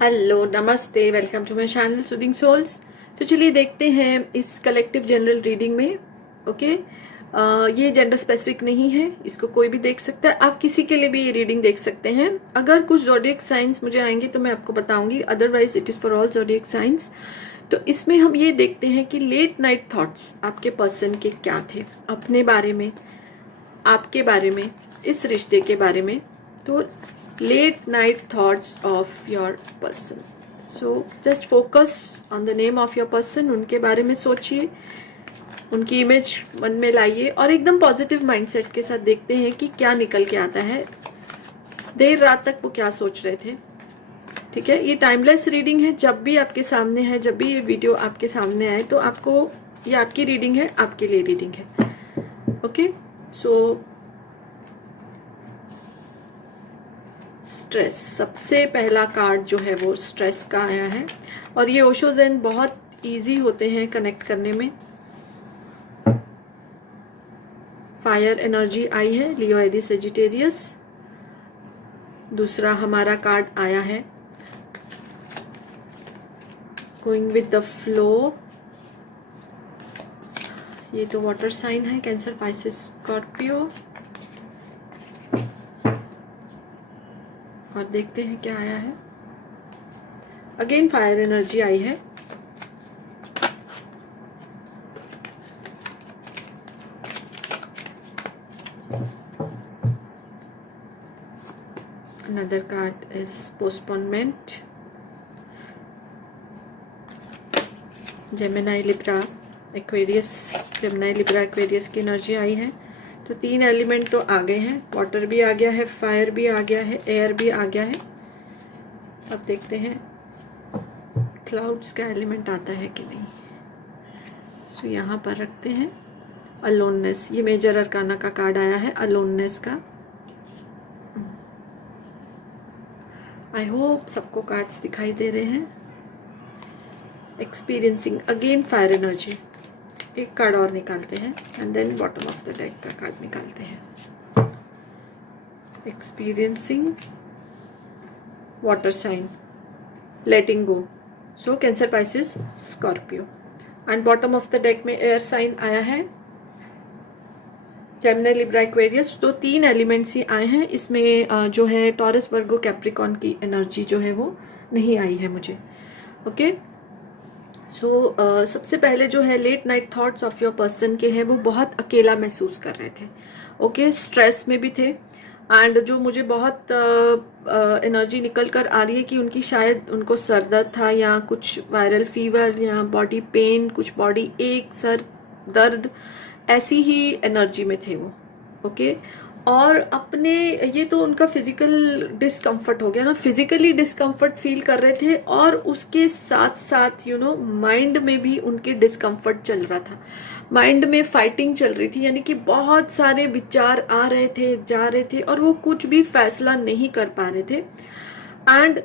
Hello नमस्ते, welcome to my channel soothing souls. तो चलिए देखते हैं इस कलेक्टिव जनरल रीडिंग में। ओके, ये जेंडर स्पेसिफिक नहीं है, इसको कोई भी देख सकता है। आप किसी के लिए भी ये रीडिंग देख सकते हैं। अगर कुछ ज़ोडिएक साइंस मुझे आएंगे तो मैं आपको बताऊंगी, otherwise it is for all zodiac science. तो इसमें हम ये देखते हैं कि लेट नाइट थॉट्स आपके पर्सन के क्या थे, अपने बारे में, आपके बारे में, इस रिश्ते के बारे में। तो late night thoughts of your person. So just focus on the name of your person. उनके बारे में सोचिए, उनकी इमेज मन में लाइए और एकदम पॉजिटिव माइंडसेट के साथ देखते हैं कि क्या निकल के आता है। देर रात तक वो क्या सोच रहे थे। ठीक है, ये टाइमलेस रीडिंग है। जब भी आपके सामने है, जब भी ये वीडियो आपके सामने आए तो आपको, ये आपकी रीडिंग है, आपके लिए रीडिंग है। ओके, सो स्ट्रेस, सबसे पहला कार्ड जो है वो स्ट्रेस का आया है। और ये ओशो ज़ेन बहुत इजी होते हैं कनेक्ट करने में। फायर एनर्जी आई है, लियो एरिस सेजिटेरियस। दूसरा हमारा कार्ड आया है गोइंग विद द फ्लो। ये तो वाटर साइन है, कैंसर, पाइसेस, स्कॉर्पियो। और देखते हैं क्या आया है। अगेन फायर एनर्जी आई है। Another card is postponement. Gemini, Libra, Aquarius. Gemini, Libra, Aquarius की एनर्जी आई है। तो तीन एलिमेंट तो आ गए हैं, वाटर भी आ गया है, फायर भी आ गया है, एयर भी आ गया है। अब देखते हैं क्लाउड्स का एलिमेंट आता है कि नहीं। सो यहाँ पर रखते हैं अलोननेस। ये मेजर अरकाना का कार्ड आया है, अलोननेस का। आई होप सबको कार्ड्स दिखाई दे रहे हैं। Experiencing, again fire energy. एक कार्ड और निकालते हैं and then bottom of the deck का कार्ड निकालते हैं। Experiencing, water sign, letting go. So Cancer, Pisces, Scorpio. And bottom of the deck में एयर साइन आया है, जेमिनी, लिब्रा, एक्वेरियस। तो तीन एलिमेंट्स ही आए हैं। इसमें जो है टॉरस, वर्गो, कैप्रिकॉन की एनर्जी जो है वो नहीं आई है मुझे। ओके, सो सबसे पहले जो है late night thoughts of your person के हैं, वो बहुत अकेला महसूस कर रहे थे। ओके, स्ट्रेस में भी थे। एंड जो मुझे बहुत एनर्जी निकल कर आ रही है कि उनकी शायद उनको सर दर्द था या कुछ वायरल फीवर या बॉडी पेन, कुछ बॉडी एक, सर दर्द, ऐसी ही एनर्जी में थे वो। ओके, और अपने, ये तो उनका फिजिकल डिस्कम्फर्ट हो गया ना, फिजिकली डिस्कम्फर्ट फील कर रहे थे और उसके साथ साथ माइंड में भी उनके डिस्कम्फर्ट चल रहा था। माइंड में फाइटिंग चल रही थी, यानी कि बहुत सारे विचार आ रहे थे, जा रहे थे और वो कुछ भी फैसला नहीं कर पा रहे थे। एंड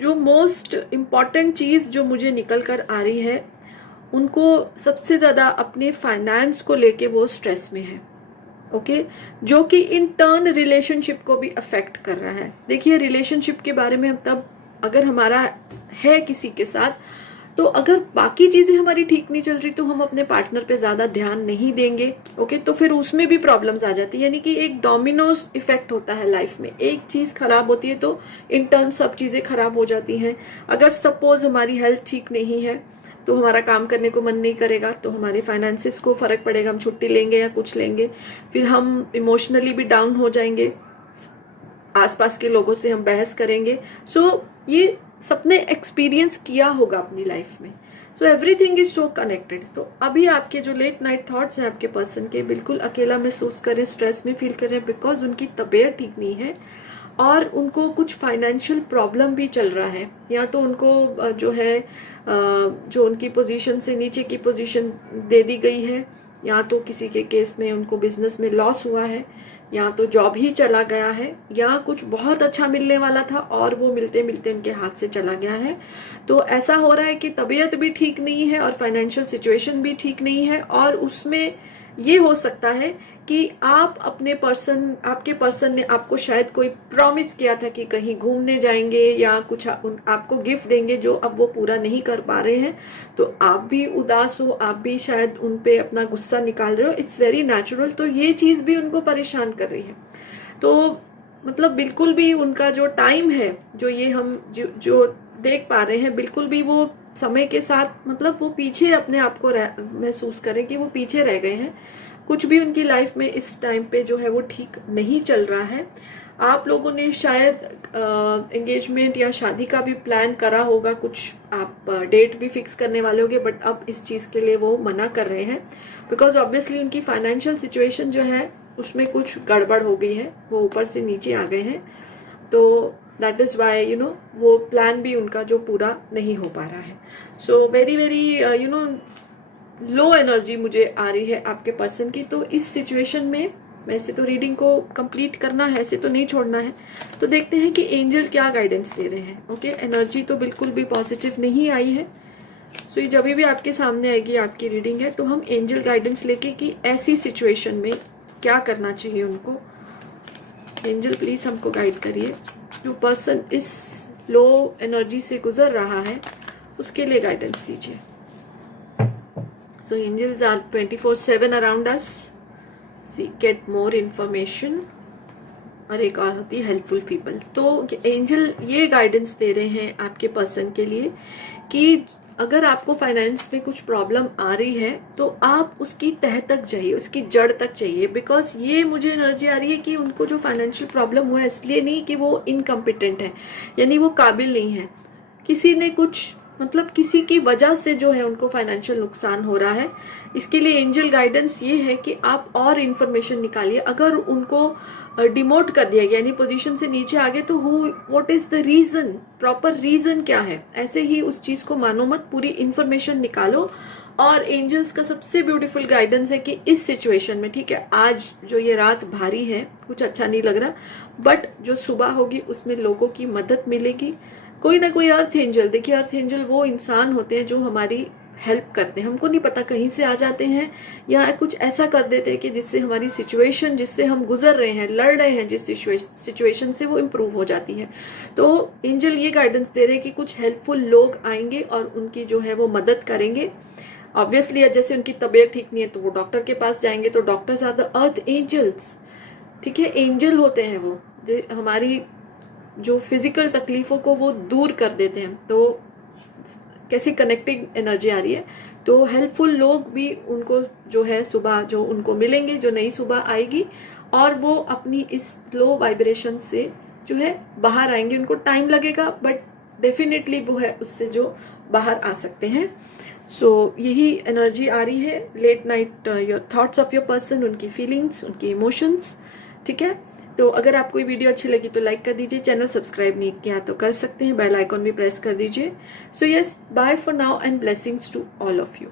जो मोस्ट इम्पॉर्टेंट चीज जो मुझे निकल कर आ रही है, उनको सबसे ज्यादा अपने फाइनेंस को लेके वो स्ट्रेस में है। ओके, जो कि इन टर्न रिलेशनशिप को भी अफेक्ट कर रहा है। देखिए, रिलेशनशिप के बारे में हम तब, अगर हमारा है किसी के साथ, तो अगर बाकी चीजें हमारी ठीक नहीं चल रही तो हम अपने पार्टनर पे ज्यादा ध्यान नहीं देंगे। ओके, तो फिर उसमें भी प्रॉब्लम्स आ जाती है, यानी कि एक डोमिनोज इफेक्ट होता है लाइफ में। एक चीज खराब होती है तो इन टर्न सब चीजें खराब हो जाती हैं। अगर सपोज हमारी हेल्थ ठीक नहीं है तो हमारा काम करने को मन नहीं करेगा, तो हमारे फाइनेंसिस को फर्क पड़ेगा, हम छुट्टी लेंगे या कुछ लेंगे, फिर हम इमोशनली भी डाउन हो जाएंगे, आसपास के लोगों से हम बहस करेंगे। सो ये सबने एक्सपीरियंस किया होगा अपनी लाइफ में। So everything is so connected. तो अभी आपके जो लेट नाइट थॉट्स हैं आपके पर्सन के, बिल्कुल अकेला महसूस करें, स्ट्रेस में फील करें, बिकॉज उनकी तबीयत ठीक नहीं है और उनको कुछ फाइनेंशियल प्रॉब्लम भी चल रहा है। या तो उनको जो है, जो उनकी पोजीशन से नीचे की पोजीशन दे दी गई है, या तो किसी के केस में उनको बिजनेस में लॉस हुआ है, या तो जॉब ही चला गया है, या कुछ बहुत अच्छा मिलने वाला था और वो मिलते मिलते उनके हाथ से चला गया है। तो ऐसा हो रहा है कि तबीयत भी ठीक नहीं है और फाइनेंशियल सिचुएशन भी ठीक नहीं है, और उसमें ये हो सकता है कि आपके पर्सन ने आपको शायद कोई प्रॉमिस किया था कि कहीं घूमने जाएंगे या कुछ आपको गिफ्ट देंगे, जो अब वो पूरा नहीं कर पा रहे हैं, तो आप भी उदास हो, आप भी शायद उन पे अपना गुस्सा निकाल रहे हो। It's very natural. तो ये चीज भी उनको परेशान कर रही है। तो मतलब बिल्कुल भी उनका जो टाइम है, जो ये हम जो देख पा रहे हैं, बिल्कुल भी वो समय के साथ मतलब वो पीछे अपने आप को महसूस करें कि वो पीछे रह गए हैं। कुछ भी उनकी लाइफ में इस टाइम पे जो है वो ठीक नहीं चल रहा है। आप लोगों ने शायद एंगेजमेंट या शादी का भी प्लान करा होगा, कुछ आप डेट भी फिक्स करने वाले होंगे, बट अब इस चीज के लिए वो मना कर रहे हैं बिकॉज ऑब्वियसली उनकी फाइनेंशियल सिचुएशन जो है उसमें कुछ गड़बड़ हो गई है, वो ऊपर से नीचे आ गए हैं। तो that is why you know वो प्लान भी उनका जो पूरा नहीं हो पा रहा है। So very very you know low energy मुझे आ रही है आपके पर्सन की। तो इस सिचुएशन में वैसे तो रीडिंग को कंप्लीट करना है, ऐसे तो नहीं छोड़ना है। तो देखते हैं कि एंजल क्या गाइडेंस दे रहे हैं। ओके, एनर्जी तो बिल्कुल भी पॉजिटिव नहीं आई है। सो ये जब भी आपके सामने आएगी आपकी रीडिंग है, तो हम एंजल गाइडेंस लेके कि ऐसी सिचुएशन में क्या करना चाहिए उनको। एंजल प्लीज हमको गाइड करिए। जो पर्सन इस लो एनर्जी से गुजर रहा है उसके लिए गाइडेंस दीजिए। So angels are 24/7 around us. See get more information. और एक और होती है हेल्पफुल पीपल। तो एंजल ये गाइडेंस दे रहे हैं आपके पर्सन के लिए कि अगर आपको फाइनेंस में कुछ प्रॉब्लम आ रही है तो आप उसकी तह तक जाइए, उसकी जड़ तक जाइए। बिकॉज ये मुझे एनर्जी आ रही है कि उनको जो फाइनेंशियल प्रॉब्लम हुआ है इसलिए नहीं कि वो इनकम्पिटेंट है, यानी वो काबिल नहीं है। किसी ने कुछ मतलब किसी की वजह से जो है उनको फाइनेंशियल नुकसान हो रहा है। इसके लिए एंजल गाइडेंस ये है कि आप और इन्फॉर्मेशन निकालिए। अगर उनको डिमोट कर दिया गया यानी पोजीशन से नीचे आ गए, तो what is the reason, proper reason क्या है। ऐसे ही उस चीज को मानो मत, पूरी इन्फॉर्मेशन निकालो। और एंजल्स का सबसे ब्यूटीफुल गाइडेंस है कि इस सिचुएशन में, ठीक है, आज जो ये रात भारी है, कुछ अच्छा नहीं लग रहा, बट जो सुबह होगी उसमें लोगों की मदद मिलेगी। कोई ना कोई अर्थ एंजल, देखिए अर्थ एंजल वो इंसान होते हैं जो हमारी हेल्प करते हैं। हमको नहीं पता कहीं से आ जाते हैं या कुछ ऐसा कर देते हैं कि जिससे हमारी सिचुएशन, जिससे हम गुजर रहे हैं, लड़ रहे हैं जिस सिचुएशन से, वो इम्प्रूव हो जाती है। तो एंजल ये गाइडेंस दे रहे हैं कि कुछ हेल्पफुल लोग आएंगे और उनकी जो है वो मदद करेंगे। ऑब्वियसली जैसे उनकी तबीयत ठीक नहीं है तो वो डॉक्टर के पास जाएंगे, तो doctors are the earth angels. ठीक है, एंजल होते हैं वो, हमारी जो फिजिकल तकलीफों को वो दूर कर देते हैं। तो कैसी कनेक्टिंग एनर्जी आ रही है। तो हेल्पफुल लोग भी उनको जो है सुबह जो उनको मिलेंगे, जो नई सुबह आएगी, और वो अपनी इस लो वाइब्रेशन से जो है बाहर आएंगे। उनको टाइम लगेगा बट डेफिनेटली वो है उससे जो बाहर आ सकते हैं। सो यही एनर्जी आ रही है। Late night your thoughts of your person, उनकी फीलिंग्स, उनकी इमोशंस। ठीक है, तो अगर आपको ये वीडियो अच्छी लगी तो लाइक कर दीजिए, चैनल सब्सक्राइब नहीं किया तो कर सकते हैं, बेल आइकॉन भी प्रेस कर दीजिए। So yes, bye for now and blessings to all of you.